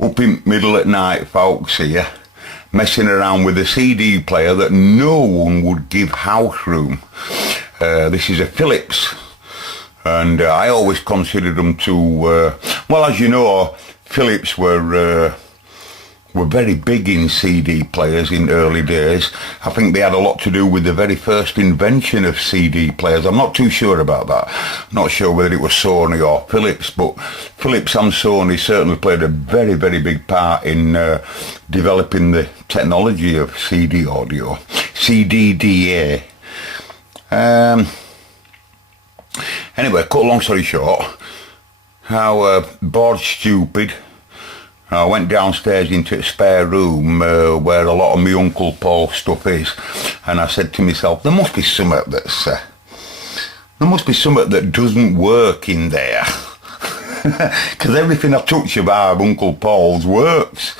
up in middle at night, folks, here, messing around with a CD player that no one would give house room. This is a Philips, and I always considered them to, well, as you know, Philips were very big in CD players in early days. I think they had a lot to do with the very first invention of CD players. I'm not too sure about that. I'm not sure whether it was Sony or Philips, but Philips and Sony certainly played a very, very big part in developing the technology of CD audio, CDDA. Anyway, cut a long story short, how bored stupid, I went downstairs into a spare room where a lot of my Uncle Paul's stuff is, and I said to myself, there must be something that doesn't work in there, because everything I touch about Uncle Paul's works.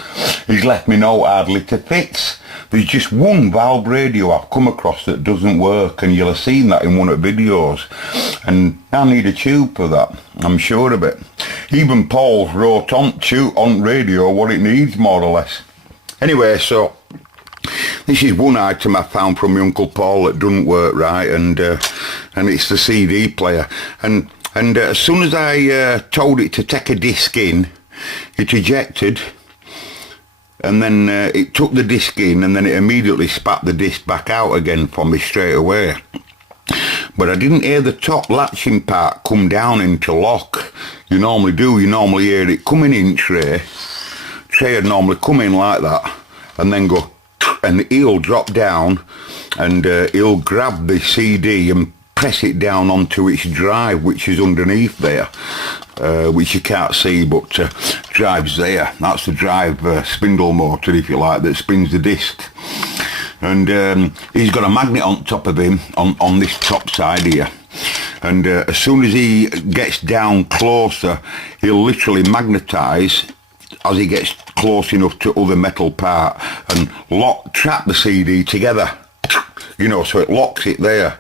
He's left me no hardly to fix. There's just one valve radio I've come across that doesn't work, and you'll have seen that in one of the videos, and I need a tube for that, I'm sure of it. Even Paul's wrote on radio what it needs, more or less. Anyway, so this is one item I found from my Uncle Paul that doesn't work right, and it's the CD player. And as soon as I told it to take a disc in, it ejected, and then it took the disc in, and then it immediately spat the disc back out again for me straight away. But I didn't hear the top latching part come down into lock. You normally do. You normally hear it coming in tray. Tray would normally come in like that, and then go, and he'll drop down, and he'll grab the CD and press it down onto its drive, which is underneath there, which you can't see, but drive's there. That's the drive spindle motor, if you like, that spins the disc. And he's got a magnet on top of him on this top side here, and as soon as he gets down closer, he'll literally magnetise as he gets close enough to other metal part and trap the CD together, you know, so it locks it there,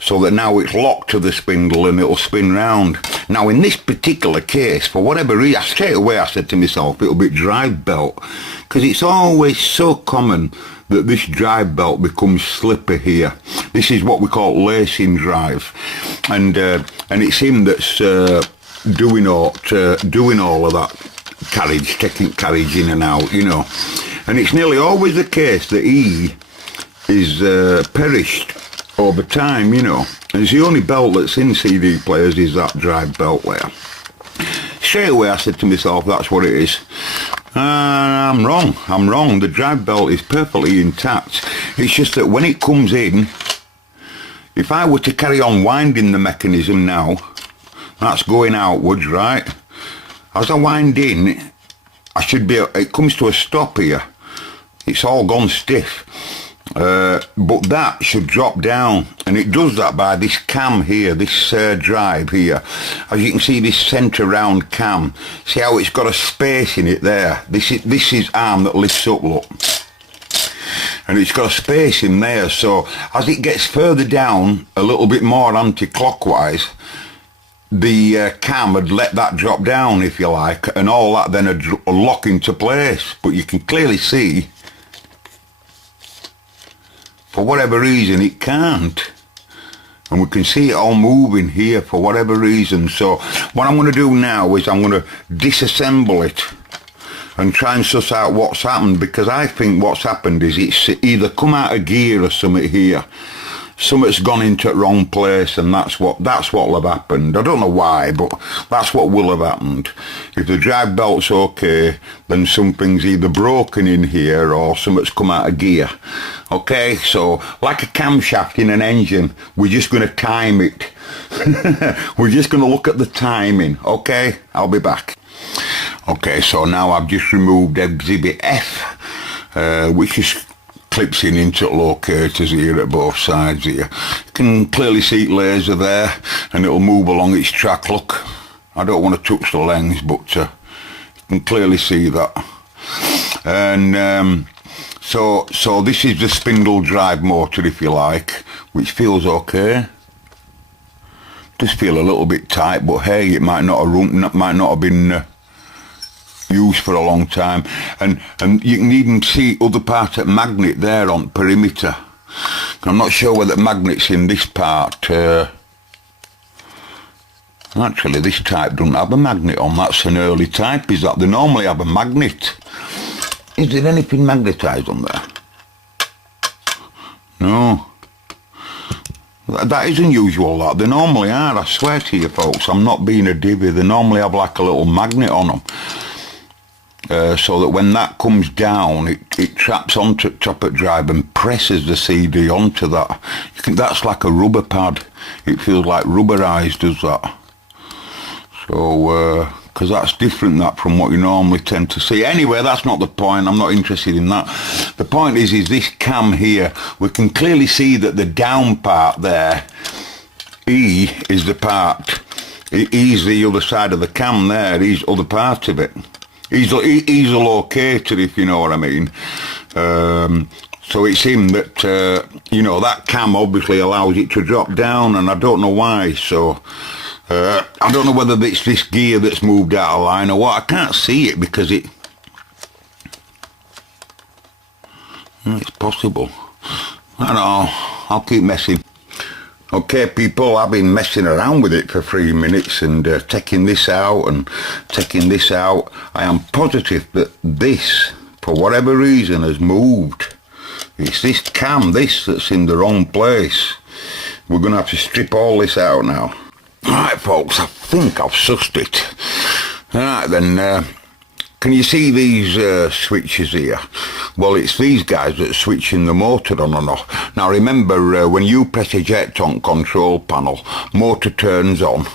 so that now it's locked to the spindle and it'll spin round. Now in this particular case, for whatever reason, straight away I said to myself, it'll be drive belt, because it's always so common that this drive belt becomes slipper here. This is what we call lacing drive, and it's him that's doing all of that carriage, taking carriage in and out, you know. And it's nearly always the case that he is perished over time, you know. And it's the only belt that's in CD players is that drive belt there. Straight away I said to myself, that's what it is. I'm wrong. The drive belt is perfectly intact. It's just that when it comes in, if I were to carry on winding the mechanism now, that's going outwards, right? As I wind in, it comes to a stop here. It's all gone stiff. But that should drop down, and it does that by this cam here, this drive here. As you can see, this centre round cam, see how it's got a space in it there. This is arm that lifts up, look, and it's got a space in there, so as it gets further down a little bit more anti-clockwise, the cam would let that drop down, if you like, and all that then would lock into place. But you can clearly see, for whatever reason, it can't. And we can see it all moving here for whatever reason. So what I'm going to do now is I'm going to disassemble it and try and suss out what's happened, because I think what's happened is it's either come out of gear or something here. Something's gone into the wrong place, and that's what will have happened. I don't know why, but that's what will have happened. If the drive belt's okay, then something's either broken in here or something's come out of gear. Okay, so like a camshaft in an engine, we're just going to time it. We're just going to look at the timing. Okay, I'll be back. Okay, so now I've just removed exhibit F, which is clips in into locators here at both sides here. You can clearly see the laser there, and it'll move along its track. Look, I don't want to touch the lens, but you can clearly see that. And so this is the spindle drive motor, if you like, which feels okay. Just feel a little bit tight, but hey, it might not have been used for a long time, and you can even see other part of magnet there on perimeter. I'm not sure whether magnet's in this part. Actually, this type doesn't have a magnet on. That's an early type, is that? They normally have a magnet. Is there anything magnetised on there? No. That is unusual, that. They normally are, I swear to you folks. I'm not being a divvy. They normally have like a little magnet on them. So that when that comes down, it traps onto the top of the drive and presses the CD onto that. You think that's like a rubber pad. It feels like rubberised, does that? So, because that's different that from what you normally tend to see. Anyway, that's not the point. I'm not interested in that. The point is this cam here. We can clearly see that the down part there, E is the part. E's the other side of the cam there. E's other part of it. He's a locator, if you know what I mean. So it's him that, you know, that cam obviously allows it to drop down, and I don't know why. So I don't know whether it's this gear that's moved out of line or what. I can't see it because it's possible. I don't know. I'll keep messing. Okay, people, I've been messing around with it for 3 minutes and taking this out and taking this out. I am positive that this, for whatever reason, has moved. It's this cam, that's in the wrong place. We're going to have to strip all this out now. Alright, folks, I think I've sussed it. Alright then, can you see these switches here? Well, it's these guys that are switching the motor on and off. Now remember, when you press eject on control panel, motor turns on,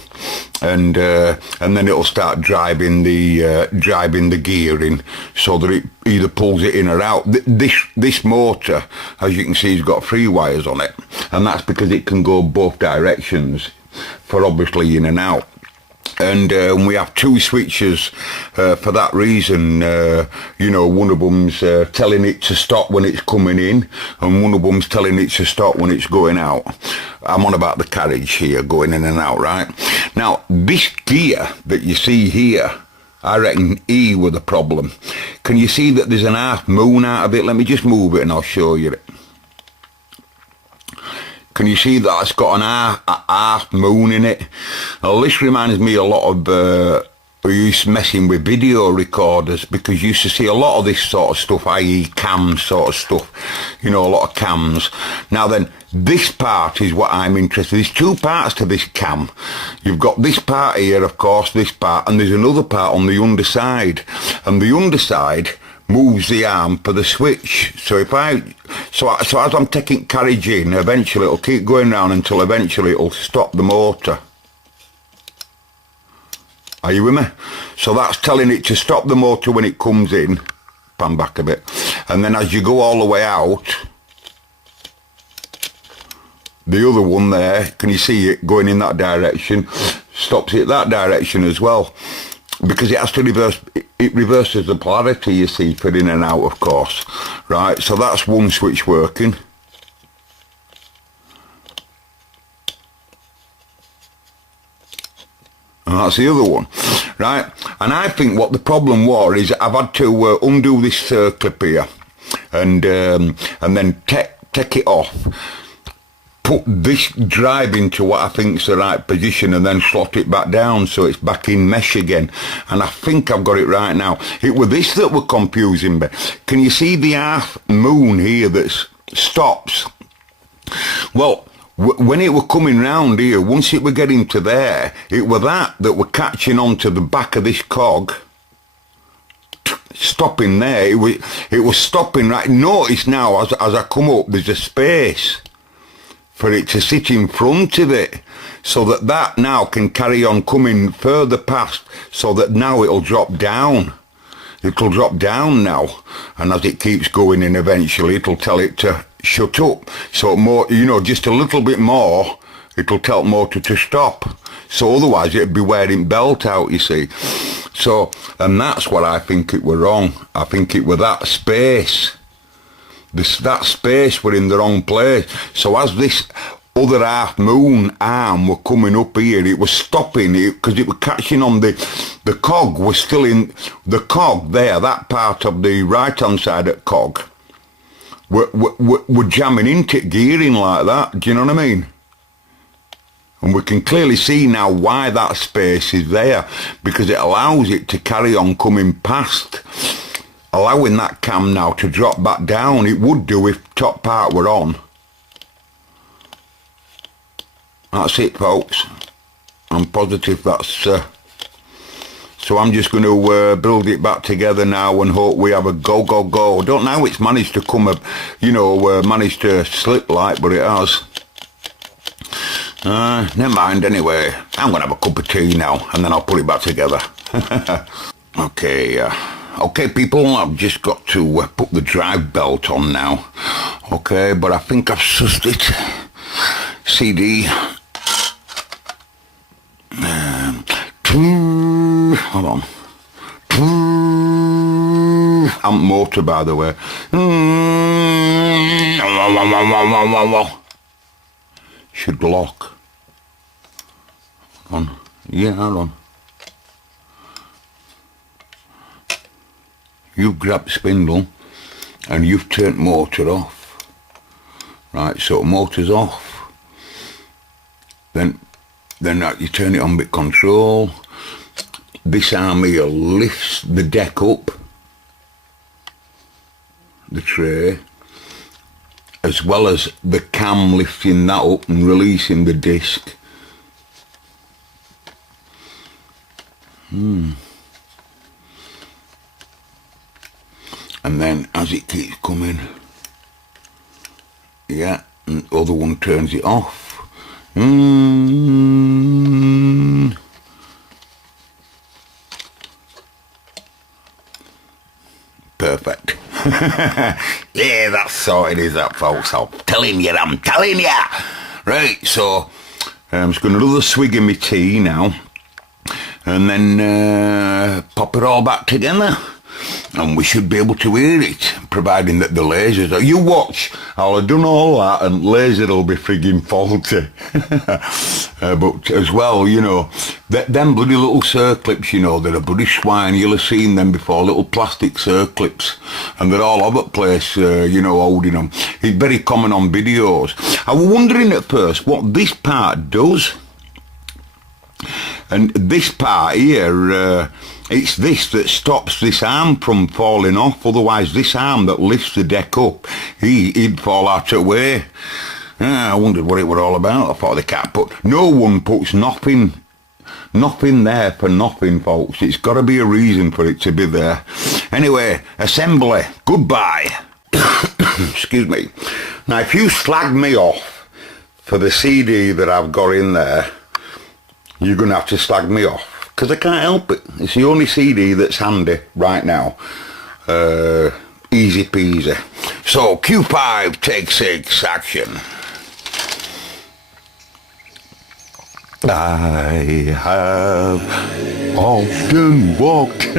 and then it'll start driving the gearing so that it either pulls it in or out. This motor, as you can see, has got 3 wires on it, and that's because it can go both directions for obviously in and out. And we have 2 switches for that reason. You know, one of them's telling it to stop when it's coming in, and one of them's telling it to stop when it's going out. I'm on about the carriage here, going in and out, right? Now, this gear that you see here, I reckon E were the problem. Can you see that there's an half moon out of it? Let me just move it and I'll show you it. Can you see that it's got a half moon in it? Well, this reminds me a lot of used messing with video recorders, because you used to see a lot of this sort of stuff, i.e. cams sort of stuff, you know, a lot of cams. Now then, this part is what I'm interested in. There's 2 parts to this cam. You've got this part here, of course, this part, and there's another part on the underside. And the underside moves the arm for the switch. So so as I'm taking carriage in, eventually it'll keep going round until eventually it'll stop the motor. Are you with me? So that's telling it to stop the motor when it comes in. Pan back a bit. And then as you go all the way out, the other one there, can you see it going in that direction? Stops it that direction as well. Because it has to reverse, it reverses the polarity, you see, for in and out, of course. Right, so that's one switch working. And that's the other one, right? And I think what the problem was is I've had to undo this clip here and then take it off, put this drive into what I think is the right position, and then slot it back down so it's back in mesh again. And I think I've got it right now. It was this that were confusing me. Can you see the half moon here that stops? Well, when it were coming round here, once it were getting to there, it were that were catching on to the back of this cog, stopping there. It was stopping right. Notice now, as I come up, there's a space for it to sit in front of it, so that now can carry on coming further past, so that now it'll drop down. It'll drop down now, and as it keeps going in, eventually it'll tell it to shut up. So more, you know, just a little bit more, it'll tell motor to stop. So otherwise it'd be wearing belt out, you see. So, and that's what I think it were wrong. I think it were that space. That space were in the wrong place. So as this, other half moon arm were coming up here. It was stopping it because it was catching on the cog was still in the cog there, that part of the right hand side of the cog were jamming into it, gearing like that. Do you know what I mean? And we can clearly see now why that space is there, because it allows it to carry on coming past, allowing that cam now to drop back down. It would do if top part were on. That's it, folks. I'm positive that's... so I'm just going to build it back together now and hope we have a go. Don't know how it's managed to come up, you know, managed to slip like, but it has. Never mind anyway. I'm going to have a cup of tea now and then I'll put it back together. Okay, okay people, I've just got to put the drive belt on now. Okay, but I think I've sussed it. CD. Hold on. Amp motor, by the way. Should lock. Hold on. Yeah, hold on. You've grabbed spindle and you've turned motor off. Right, so motor's off. Then you turn it on bit control. This arm here lifts the deck up, the tray, as well as the cam lifting that up and releasing the disc. And then as it keeps coming, yeah, and the other one turns it off. Perfect. Yeah, that's sorted, is that, folks? I'm telling you. Right, so I'm just going to do the swig of my tea now and then pop it all back together. And we should be able to hear it, providing that the lasers are... You watch, I'll have done all that and laser will be frigging faulty. But as well, you know, them bloody little circlips, you know, they're a bloody swine. You'll have seen them before, little plastic circlips. And they're all over the place, you know, holding them. It's very common on videos. I was wondering at first what this part does. And this part here... it's this that stops this arm from falling off. Otherwise, this arm that lifts the deck up, he'd fall out of the way. I wondered what it were all about. I thought they can't put... No one puts nothing there for nothing, folks. It's got to be a reason for it to be there. Anyway, assembly. Goodbye. Excuse me. Now, if you slag me off for the CD that I've got in there, you're going to have to slag me off. Because I can't help it. It's the only CD that's handy right now. Easy peasy. So, Q5, take 6, action. I have often walked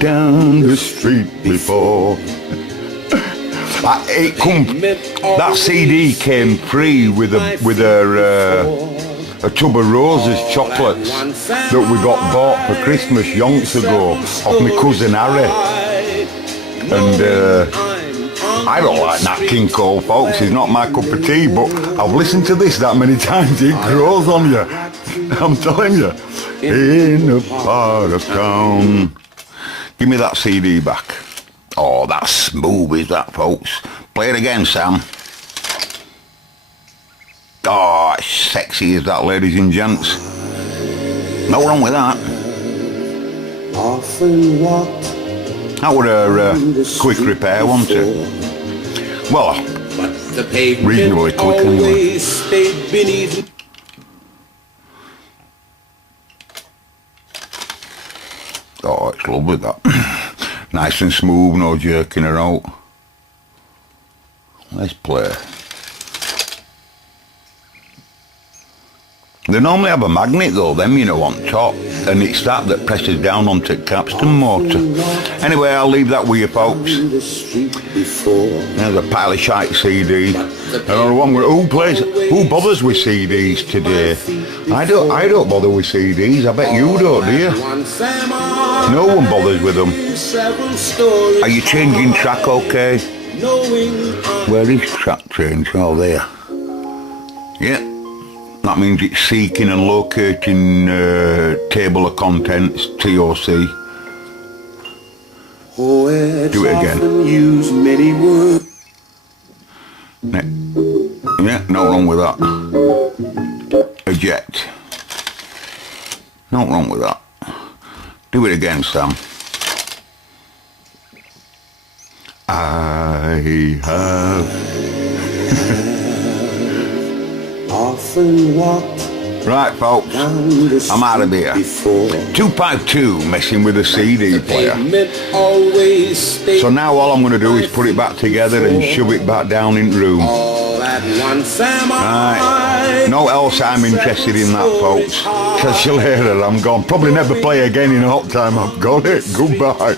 down the street before. That CD came free with a tub of Rose's chocolates that we got bought for Christmas yonks ago off my cousin Harry. And I don't like Nat King Cole, folks. It's not my cup of tea, but I've listened to this that many times. It grows on you. I'm telling you. In a part of town. Give me that CD back. Oh, that's smooth, is that, folks? Play it again, Sam. Oh, it's sexy as that, ladies and gents. No wrong with that. That was a quick repair, wasn't it? Well, reasonably quick anyway. Oh, it's lovely, that. Nice and smooth, no jerking her out. Let's play. They normally have a magnet though, them, you know, on top. and it's that presses down onto the capstan motor. Anyway, I'll leave that with you folks. There's a pile of shite CDs. Who bothers with CDs today? I don't bother with CDs. I bet you don't, do you? No one bothers with them. Are you changing track okay? Where is track change? Oh, there. Yeah. That means it's seeking and locating table of contents, TOC. Do it again. Yeah, no wrong with that. Eject. No wrong with that. Do it again, Sam. I have often walked. Right, folks, I'm out of here. 252 messing with a CD player. So now all I'm going to do is put it back together and shove it back down in the room. Right, no else I'm interested in that, folks. Catch you later, I'm gone. Probably never play again in a hot time. I've got it. Goodbye.